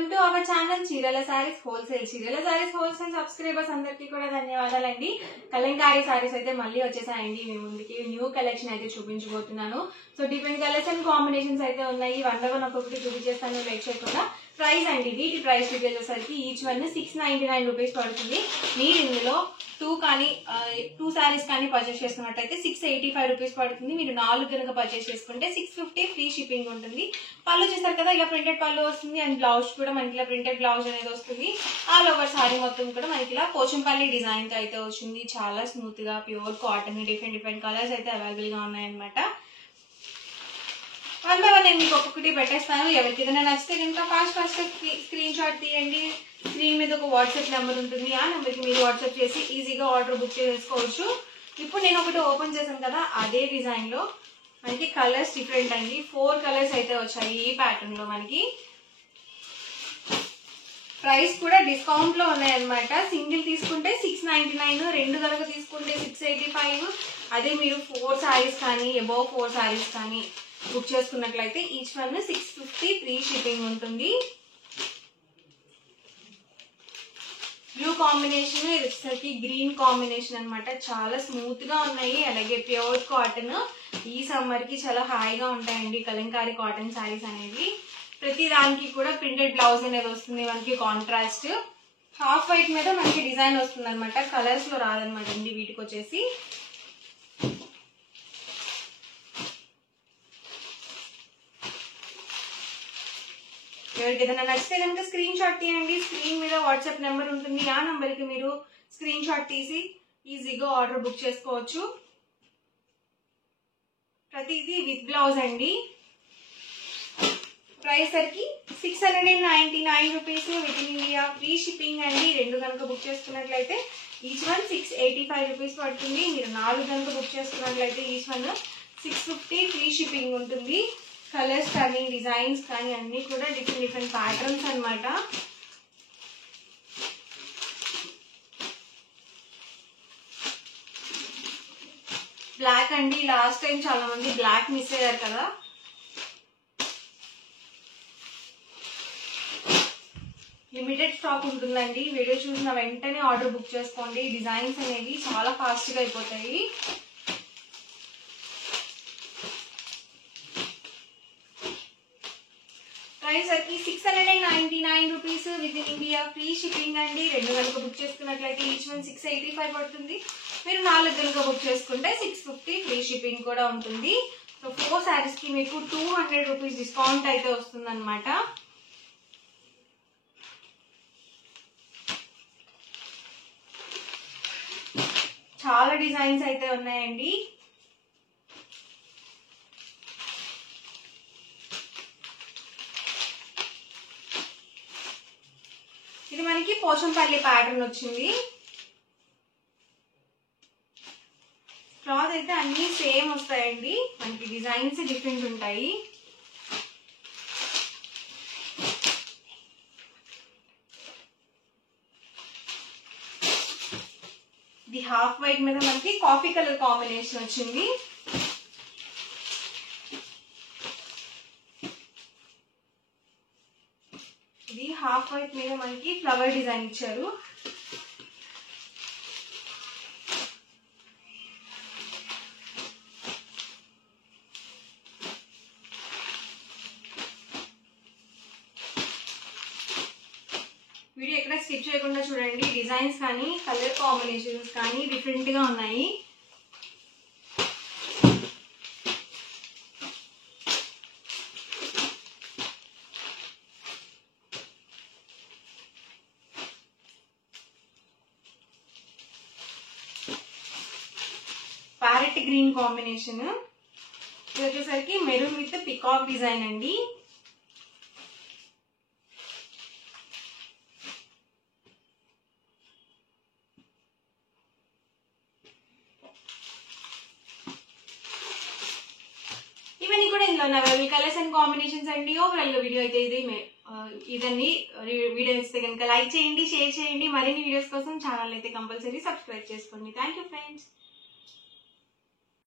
Welcome to our channel చీరల saris wholesale. చీరల saris wholesale subscribers అందరికీ కూడా ధన్యవాదాలండి. కలంకారీ సారీస్ అయితే మళ్ళీ వచ్చేసాయండి మీ ముందుకి. న్యూ కలెక్షన్ అయితే చూపించబోతున్నాను. So different colours and combinations అయితే ఉన్నాయి. వన్ బై వన్ ఒక్కొక్కటి చూపించేస్తాను లేట్ చేయకుండా. ప్రైస్ అండి, వీటి ప్రైస్ డీటెయిల్స్ వచ్చేసరికి ఈచ్ వన్ 699 రూపీస్ పడుతుంది. మీరు ఇందులో టూ సారీస్ కానీ పర్చేస్ చేసుకున్నట్టయితే 685 రూపీస్ పడుతుంది. మీరు 4 కనుక పర్చేస్ చేసుకుంటే 650 ఫ్రీ షిప్పింగ్ ఉంటుంది. పళ్ళు చూస్తారు కదా, ఇలా ప్రింటెడ్ పళ్ళు వస్తుంది అండ్ బ్లౌజ్ కూడా మనకి ఇలా ప్రింటెడ్ బ్లౌజ్ అనేది వస్తుంది. ఆల్ ఓవర్ సారీ మొత్తం కూడా మనకి ఇలా పోచంపల్లి డిజైన్ తో అయితే వచ్చింది. చాలా స్మూత్ గా ప్యూర్ కాటన్, డిఫరెంట్ కలర్స్ అయితే అవైలబుల్ గా ఉన్నాయన్నమాట. వన్ బై వన్ నేను మీకు ఒక్కొక్కటి పెట్టేస్తాను. ఎవరికి ఏదైనా నచ్చితే కనుక ఫాస్ట్ స్క్రీన్ షాట్ తీయండి. స్క్రీన్ మీద ఒక వాట్సాప్ నెంబర్ ఉంటుంది. ఆ నెంబర్కి మీరు వాట్సాప్ చేసి ఈజీగా ఆర్డర్ బుక్ చేసుకోవచ్చు. ఇప్పుడు నేను ఒకటి ఓపెన్ చేశాను కదా, అదే డిజైన్ లో మనకి కలర్స్ డిఫరెంట్ అండి. 4 కలర్స్ అయితే వచ్చాయి ఈ ప్యాటర్న్ లో. మనకి ప్రైస్ కూడా డిస్కౌంట్ లో ఉన్నాయన్నమాట. సింగిల్ తీసుకుంటే 699, రెండు కనుక తీసుకుంటే 685. అదే మీరు 4 సారీస్ కానీ అబౌవ్ 4 సారీస్ కానీ బుక్ చేసుకున్నట్లయితే ఈచ్ వన్ 650 ఫ్రీ షిప్పింగ్ ఉంటుంది. బ్లూ కాంబినేషన్, ఇది వచ్చేసరికి గ్రీన్ కాంబినేషన్ అనమాట. చాలా స్మూత్ గా ఉన్నాయి. అలాగే ప్యూర్ కాటన్. ఈ సమ్మర్ కి చాలా హాయిగా ఉంటాయండి కలంకారీ కాటన్ సారీస్ అనేవి. ప్రతి దానికి కూడా ప్రింటెడ్ బ్లౌజ్ అనేది వస్తుంది మనకి. కాంట్రాస్ట్ హాఫ్ వైట్ మీద మనకి డిజైన్ వస్తుంది అనమాట. కలర్స్ లో రాదనమాట అండి వీటికి వచ్చేసి. ఎవరికి ఏదైనా నచ్చితే కనుక స్క్రీన్ షాట్ తీయండి. స్క్రీన్ మీద వాట్సాప్ నెంబర్ ఉంటుంది. ఆ నెంబర్ కి మీరు స్క్రీన్ షాట్ తీసి ఈజీగా ఆర్డర్ బుక్ చేసుకోవచ్చు. ప్రతిదీ విత్ బ్లౌజ్ అండి. ప్రైస్ సరికి 699 rupees with in India free shipping అండి. రెండు కనుక బుక్ చేసుకున్నట్లయితే ఈచ్ వన్ 685 రూపీస్ పడుతుంది. మీరు 4 కనుక బుక్ చేసుకున్నట్లయితే ఈచ్ వన్ 650 ఫ్రీ షిప్పింగ్ ఉంటుంది. కలర్స్ కానీ డిజైన్స్ కానీ అన్ని కూడా డిఫరెంట్ ప్యాటర్న్స్ అనమాట. బ్లాక్ అండి, లాస్ట్ టైం చాలా మంది బ్లాక్ మిస్ అయ్యారు కదా. లిమిటెడ్ స్టాక్ ఉంటుందండి. వీడియో చూసిన వెంటనే ఆర్డర్ బుక్ చేసుకోండి. డిజైన్స్ అనేవి చాలా ఫాస్ట్ గా అయిపోతాయి. ప్రైస్ వచ్చి 699 rupees with in India free shipping అండి. రెండు కనుక బుక్ చేసుకున్నట్లయితే ఈచ్ వన్ 685 పడుతుంది. మీరు 4 కనుక బుక్ చేసుకుంటే 650 ఫ్రీ షిప్పింగ్ కూడా ఉంటుంది. సో 4 సారీస్ కి మీకు 200 రూపీస్ డిస్కౌంట్ అయితే వస్తుంది అనమాట. చాలా డిజైన్స్ అయితే ఉన్నాయండి. ఇది మనకి పోచంపల్లి ప్యాటర్న్ వచ్చింది. క్లాత్ అయితే అన్ని సేమ్ వస్తాయండి. మనకి డిజైన్స్ డిఫరెంట్ ఉంటాయి. ఇది హాఫ్ వైట్ మీద మనకి కాఫీ కలర్ కాంబినేషన్ వచ్చింది. ఇది హాఫ్ వైట్ మీద మనకి ఫ్లవర్ డిజైన్ ఇచ్చారు. వీడియో ఎక్కడ స్కిప్ చేయకుండా చూడండి. డిజైన్స్ కానీ కలర్ కాంబినేషన్స్ కానీ డిఫరెంట్ గా ఉన్నాయి. Parrot green combination. ఇది వచ్చేసరికి మెరూన్ విత్ పికాక్ డిజైన్ అండి. ఇవన్నీ కూడా ఇందులో అవైలబుల్ కలర్స్ అండ్ కాంబినేషన్స్ అండి. ఓవరాల్ గా వీడియో అయితే ఇదండి. వీడియో ఇస్తే కనుక లైక్ చేయండి, షేర్ చేయండి. మరిన్ని వీడియోస్ కోసం ఛానల్ అయితే కంపల్సరీ సబ్స్క్రైబ్ చేసుకోండి. Thank you friends.